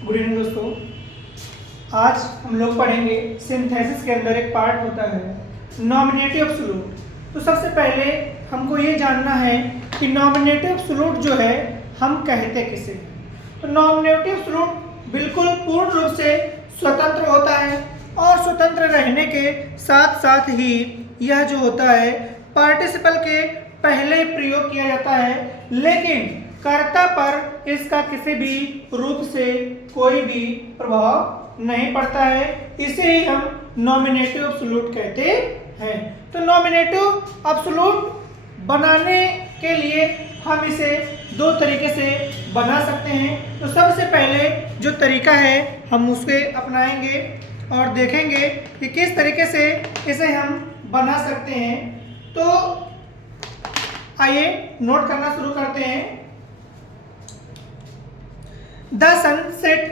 Good evening दोस्तों। आज हम लोग पढ़ेंगे सिंथेसिस के अंदर एक पार्ट होता है नॉमिनेटिव एब्सोल्यूट। तो सबसे पहले हमको ये जानना है कि नॉमिनेटिव एब्सोल्यूट जो है हम कहते किसे हैं। तो नॉमिनेटिव एब्सोल्यूट बिल्कुल पूर्ण रूप से स्वतंत्र होता है और स्वतंत्र रहने के साथ साथ ही यह जो होता है पार्टिसिपल के पहले प्रयोग किया जाता है, लेकिन कर्ता पर इसका किसी भी रूप से कोई भी प्रभाव नहीं पड़ता है। इसे ही हम नॉमिनेटिव एब्सोल्यूट कहते हैं। तो नॉमिनेटिव एब्सोल्यूट बनाने के लिए हम इसे दो तरीके से बना सकते हैं। तो सबसे पहले जो तरीका है हम उसके अपनाएंगे और देखेंगे कि किस तरीके से इसे हम बना सकते हैं। तो आइए नोट करना शुरू करते हैं। The sunset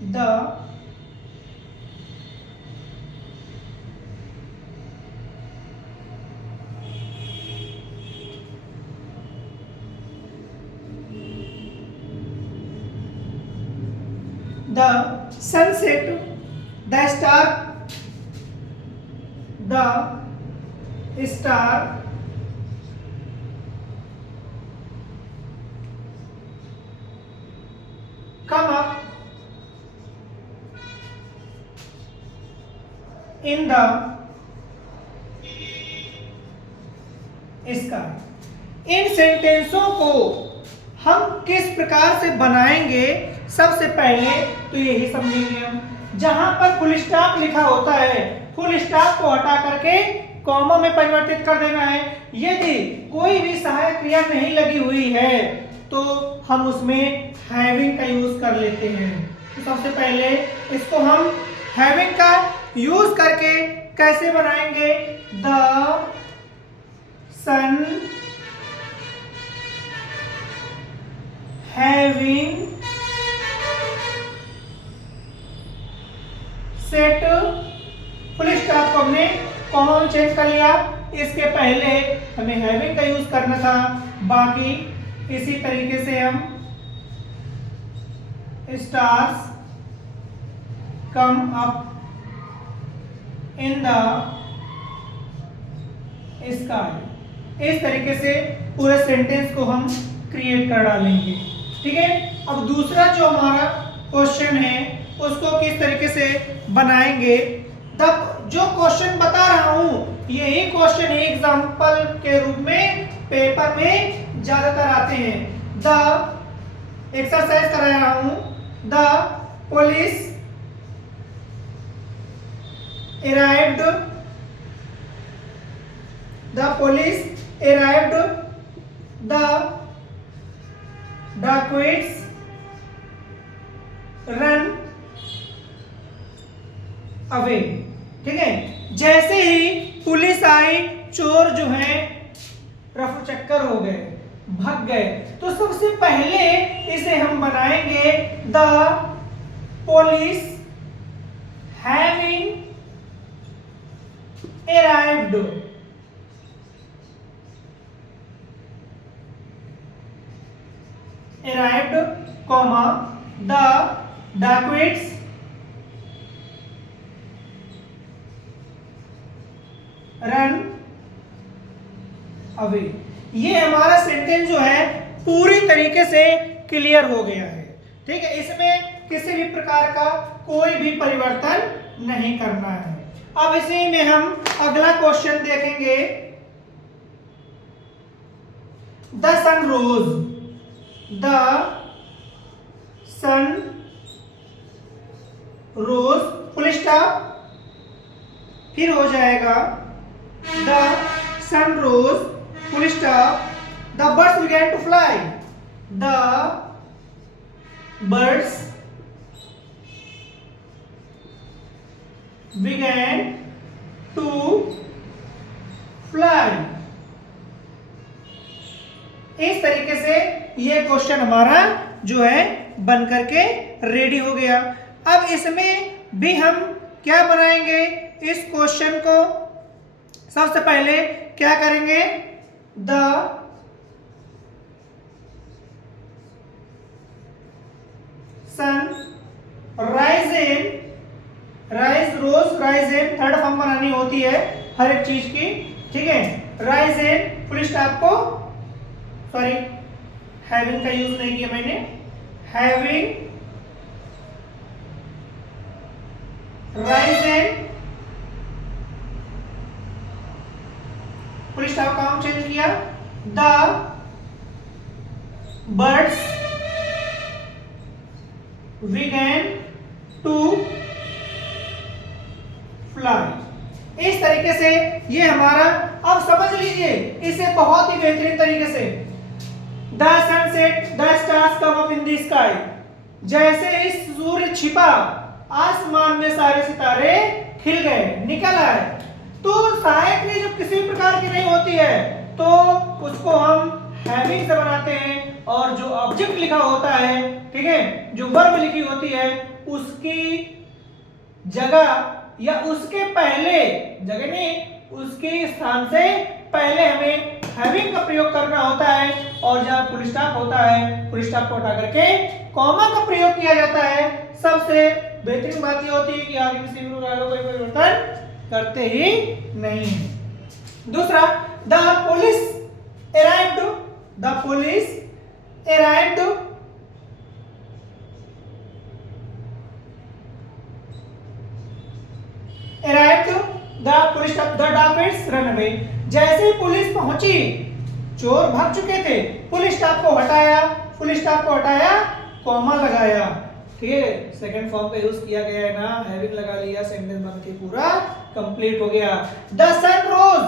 the sunset, the star come up in the sky। इन सेंटेंसों को हम किस प्रकार से बनाएंगे, सबसे पहले तो यही समझेंगे हम। जहां पर फुल स्टॉप लिखा होता है, फुल स्टॉप को हटा करके कॉमा में परिवर्तित कर देना है। यदि कोई भी सहायक क्रिया नहीं लगी हुई है तो हम उसमें हैविंग का यूज कर लेते हैं। तो सबसे पहले इसको हम हैविंग का यूज करके कैसे बनाएंगे। The sun having set, full stop को हमने कॉमा में चेंज कर लिया। इसके पहले हमें हैविंग का यूज करना था। बाकी इसी तरीके से हम stars come up in the sky, इस तरीके से पूरे सेंटेंस को हम क्रिएट कर डालेंगे। ठीक है। अब दूसरा जो हमारा क्वेश्चन है उसको किस तरीके से बनाएंगे। तब जो क्वेश्चन बता रहा हूं यही क्वेश्चन एग्जांपल के रूप में पेपर में ज्यादातर आते हैं। द एक्सरसाइज करा रहा हूं। The police arrived, the police arrived, the dacoits run away। ठीक है। जैसे ही पुलिस आई चोर जो है रफू चक्कर हो गए, भाग गए। तो सबसे पहले इसे हम बनाएंगे the police having arrived, comma the dacoits run away। ये हमारा सेंटेंस जो है पूरी तरीके से क्लियर हो गया है। ठीक है। इसमें किसी भी प्रकार का कोई भी परिवर्तन नहीं करना है। अब इसी में हम अगला क्वेश्चन देखेंगे। The sun rose, the sun rose, full stop, फिर हो जाएगा the sun rose, full stop, the birds began to fly, the birds began to fly। इस तरीके से ये क्वेश्चन हमारा जो है बन करके रेडी हो गया। अब इसमें भी हम क्या बनाएंगे, इस क्वेश्चन को सबसे पहले क्या करेंगे, the sun risen, rise rose rose इन, थर्ड फॉर्म बनानी होती है हर एक चीज की, ठीक है। राइज इन फुल स्टॉप को, सॉरी हैविंग का यूज नहीं किया मैंने, having risen full stop का हम चेंज किया, the birds began to fly। इस तरीके से ये हमारा, अब समझ लीजिए इसे बहुत ही बेहतरीन तरीके से, the sunset the stars come up in the sky, जैसे ही सूर्य छिपा आसमान में सारे सितारे खिल गए, निकल आए। तो सहायक क्रिया जब किसी भी प्रकार की नहीं होती है तो उसको हम हैविंग से बनाते हैं, और जो ऑब्जेक्ट लिखा होता है, ठीक है, जो वर्ब लिखी होती है उसकी जगह या उसके पहले, जगह नहीं, उसके स्थान से पहले हमें हैविंग का प्रयोग करना होता है, और जहां फुल स्टॉप होता है फुल स्टॉप को हटा करके कॉमा का प्रयोग किया जाता है। सबसे बेहतरीन बात यह होती है कि आगे किसी भी प्रकार का कोई परिवर्तन करते ही नहीं है। दूसरा, the police arrived, the police arrived the police of the Davids run away, जैसे पुलिस पहुंची चोर भाग चुके थे, फुल स्टॉप को हटाया, फुल स्टॉप को हटाया, कॉमा लगाया, ठीक है, सेकंड फॉर्म का यूज किया गया है ना, हैविंग लगा लिया, सेंटेंस बन के पूरा कंप्लीट हो गया। The sun rose,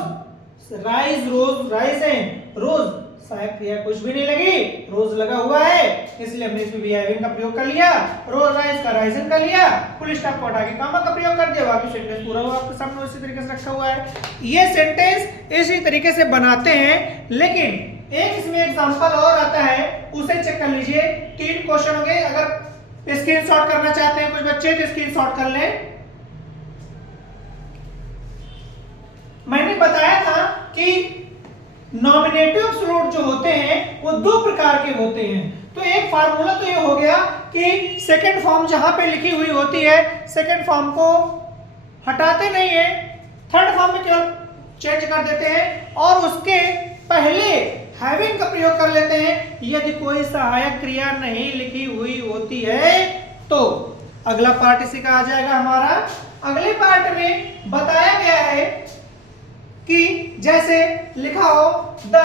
rise rose rise है, रोज सहायक क्रिया कुछ भी नहीं लगी, रोज लगा हुआ है, इसलिए हमने इसमें भी हैविंग का प्रयोग कर लिया, रोज राइज का राइजन कर लिया, फुल स्टॉप को हटा के कॉमा का प्रयोग कर दिया, बाकी सेंटेंस पूरा हुआ, आपके सामने उसी तरीके से रखा हुआ है। ये सेंटेंस इसी तरीके से बनाते हैं, लेकिन एक इसमें एग्जांपल और आता है, उसे चेक कर लीजिए। 3 क्वेश्चन होंगे, अगर स्क्रीनशॉट करना चाहते हैं कुछ बच्चे तो स्क्रीनशॉट कर लें। मैंने बताया था कि नॉमिनेटिव एब्सोल्यूट जो होते हैं वो 2 प्रकार के होते हैं। तो एक फार्मूला तो ये हो गया कि सेकंड फॉर्म जहां पे लिखी हुई होती है सेकंड फॉर्म को हटाते नहीं है, थर्ड फॉर्म में केवल चेंज कर देते हैं और उसके पहले हैविंग का प्रयोग कर लेते हैं यदि कोई सहायक क्रिया नहीं लिखी हुई होती है तो। अगला पार्ट इसी का आ जाएगा हमारा। अगले पार्ट में बताया गया है कि जैसे लिखा हो the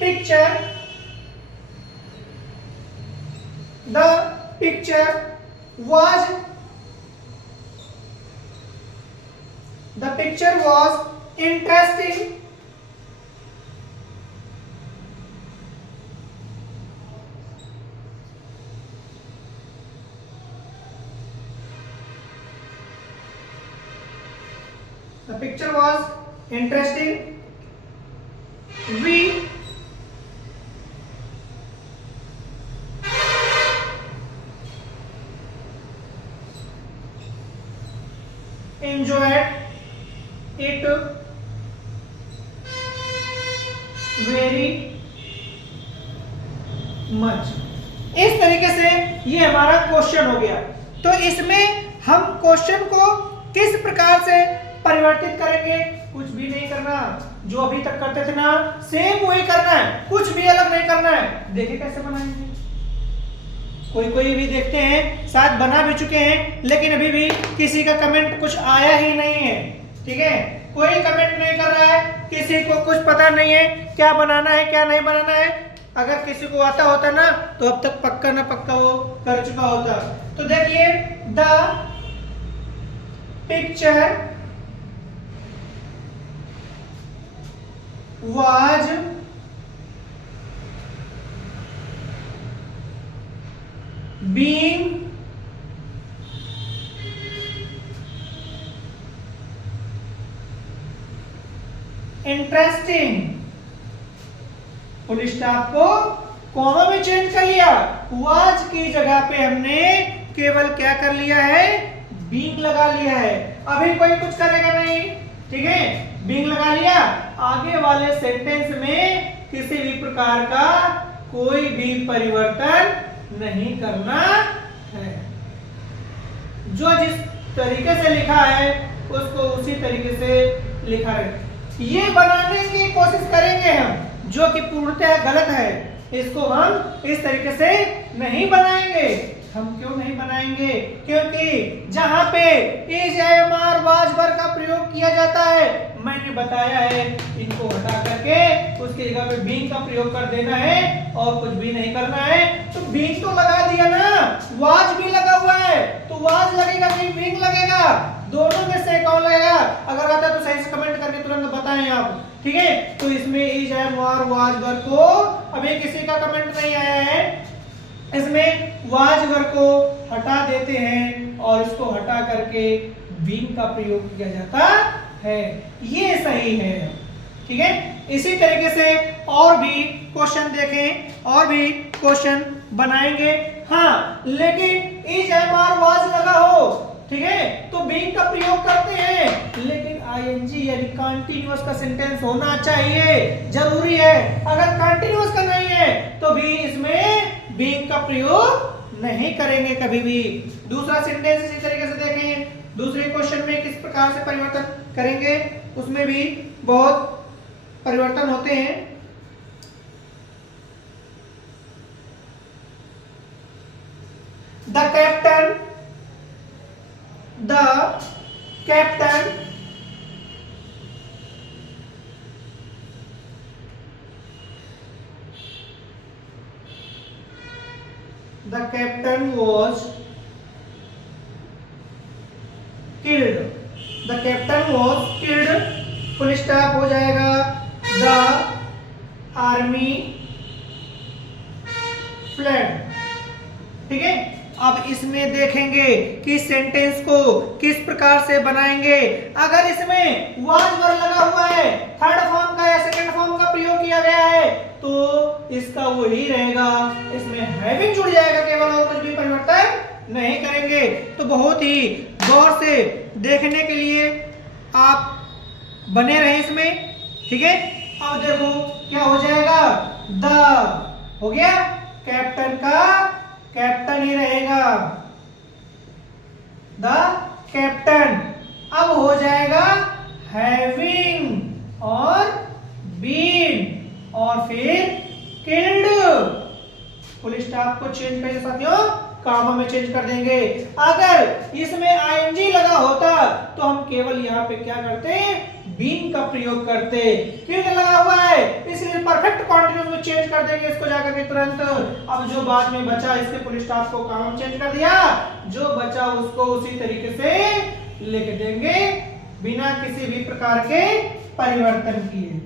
picture was interesting we enjoyed it very much। इस तरीके से ये हमारा क्वेश्चन हो गया। तो इसमें हम क्वेश्चन को किस प्रकार से परिवर्तित करेंगे, कुछ भी नहीं करना, जो अभी तक करते थे ना सेम वही करना है, कुछ भी अलग नहीं करना है। देखिए कैसे बनाएंगे। कोई भी देखते हैं शायद बना भी चुके हैं लेकिन अभी भी किसी का कमेंट कुछ आया ही नहीं है, ठीक है, कोई कमेंट नहीं कर रहा है, किसी को कुछ पता नहीं है क्या बनाना है क्या नहीं बनाना है। अगर किसी को आता होता ना तो अब तक पक्का ना पक्का वो कर चुका होता। तो देखिए the picture was being interesting, full stop को कॉमा में चेंज कर लिया, was की जगह पे हमने केवल क्या कर लिया है, being लगा लिया है। अभी कोई कुछ करेगा नहीं, ठीक है, being लगा लिया। आगे वाले सेंटेंस में किसी भी प्रकार का कोई भी परिवर्तन नहीं करना है। जो जिस तरीके से लिखा है उसको उसी तरीके से लिखा है। ये बनाने की कोशिश करेंगे हम, जो कि पूर्णतः गलत है। इसको हम इस तरीके से नहीं बनाएंगे। हम क्यों नहीं बनाएंगे? क्योंकि जहां पे is am are was were का प्रयोग किया जाता है, मैंने बताया है इनको हटा करके उसकी जगह पे बीइंग का प्रयोग कर देना है और कुछ भी नहीं करना है। तो बीइंग तो लगा दिया ना, वाज भी लगा हुआ है, तो वाज लगेगा कि बीइंग लगेगा? दोनों में से कौन लगेगा? अगर आता है तो सही से कमेंट करके तुरंत बताएं आप, ठीक है। तो इसमें is am are was were को अभी किसी का कमेंट नहीं आया है, इसमें वाज वर को हटा देते हैं और इसको हटा करके बीइंग का प्रयोग किया जाता है। ये सही है, ठीक है। इसी तरीके से और भी क्वेश्चन देखें, और भी क्वेश्चन बनाएंगे। हाँ, लेकिन इज एम आर वाज लगा हो, ठीक है, तो बीइंग का प्रयोग करते हैं, लेकिन आईएनजी यानी कंटीन्यूअस का सेंटेंस होना चाहिए, जरूरी है। अगर कंटीन्यूअस का नहीं है तो भी इसमें बीइंग का प्रयोग नहीं करेंगे कभी भी। दूसरा सेंटेंस इसी तरीके से देखें, दूसरे क्वेश्चन में किस प्रकार से परिवर्तन करेंगे, उसमें भी बहुत परिवर्तन होते हैं। The captain was killed. The captain was killed. Full stop हो जाएगा। The army fled, ठीक है। अब इसमें देखेंगे कि सेंटेंस को किस प्रकार से बनाएंगे। अगर इसमें वाज वर लगा हुआ है, थर्ड फॉर्म का या सेकंड फॉर्म का प्रयोग किया गया है, तो इसका वही रहेगा, इसमें हैविंग जुड़ जाएगा केवल, और कुछ भी परिवर्तन नहीं करेंगे। तो बहुत ही गौर से देखने के लिए आप बने रहे इसमें, ठीक है। अब देखो क्या हो जाएगा, द हो गया, कैप्टन का कैप्टन ही रहेगा, द कैप्टन। अब हो जाएगा हैविंग और बीन और फिर किल्ड। फुल स्टॉप को चेंज करिए साथियों, कामा में चेंज कर देंगे। अगर इसमें आईएनजी लगा होता तो हम केवल यहाँ पे क्या करते, बीन का प्रयोग करते। क्योंकि लगा हुआ है इसलिए परफेक्ट कॉन्टिन्यूस में चेंज कर देंगे इसको जाकर के तुरंत। अब जो बाद में बचा इसके फुल स्टॉप को कामा में चेंज कर दिया, जो बचा उसको उसी तरीके से लिख देंगे बिना किसी भी प्रकार के परिवर्तन किए।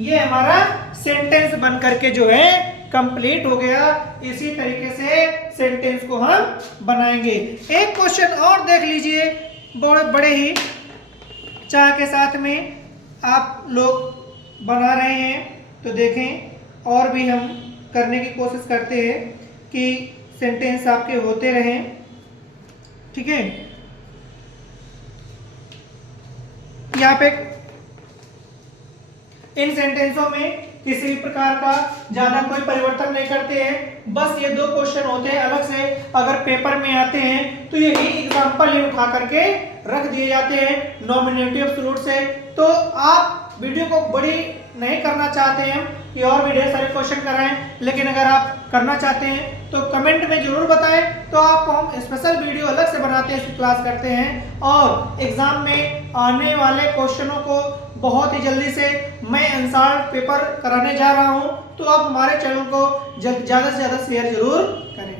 ये हमारा सेंटेंस बन करके जो है कंप्लीट हो गया। इसी तरीके से सेंटेंस को हम बनाएंगे। एक क्वेश्चन और देख लीजिए, बड़े ही चाह के साथ में आप लोग बना रहे हैं, तो देखें और भी हम करने की कोशिश करते हैं कि सेंटेंस आपके होते रहें, ठीक है। यहाँ पे इन सेंटेंसों में किसी भी प्रकार का ज्यादा कोई परिवर्तन नहीं करते हैं, बस ये दो क्वेश्चन होते हैं अलग से। अगर पेपर में आते हैं तो यही एग्जांपल ही उठा करके रख दिए जाते हैं नॉमिनेटिव एब्सोल्यूट से। तो आप वीडियो को बड़ी नहीं करना चाहते हैं कि और भी ढेर सारे क्वेश्चन कराएं, लेकिन अगर आप करना चाहते हैं तो कमेंट में जरूर बताएं, तो आपको हम स्पेशल वीडियो अलग से बनाते हैं, इसकी क्लास करते हैं। और एग्जाम में आने वाले क्वेश्चनों को बहुत ही जल्दी से मैं आंसर पेपर कराने जा रहा हूं, तो आप हमारे चैनल को ज्यादा से ज्यादा शेयर जरूर करें।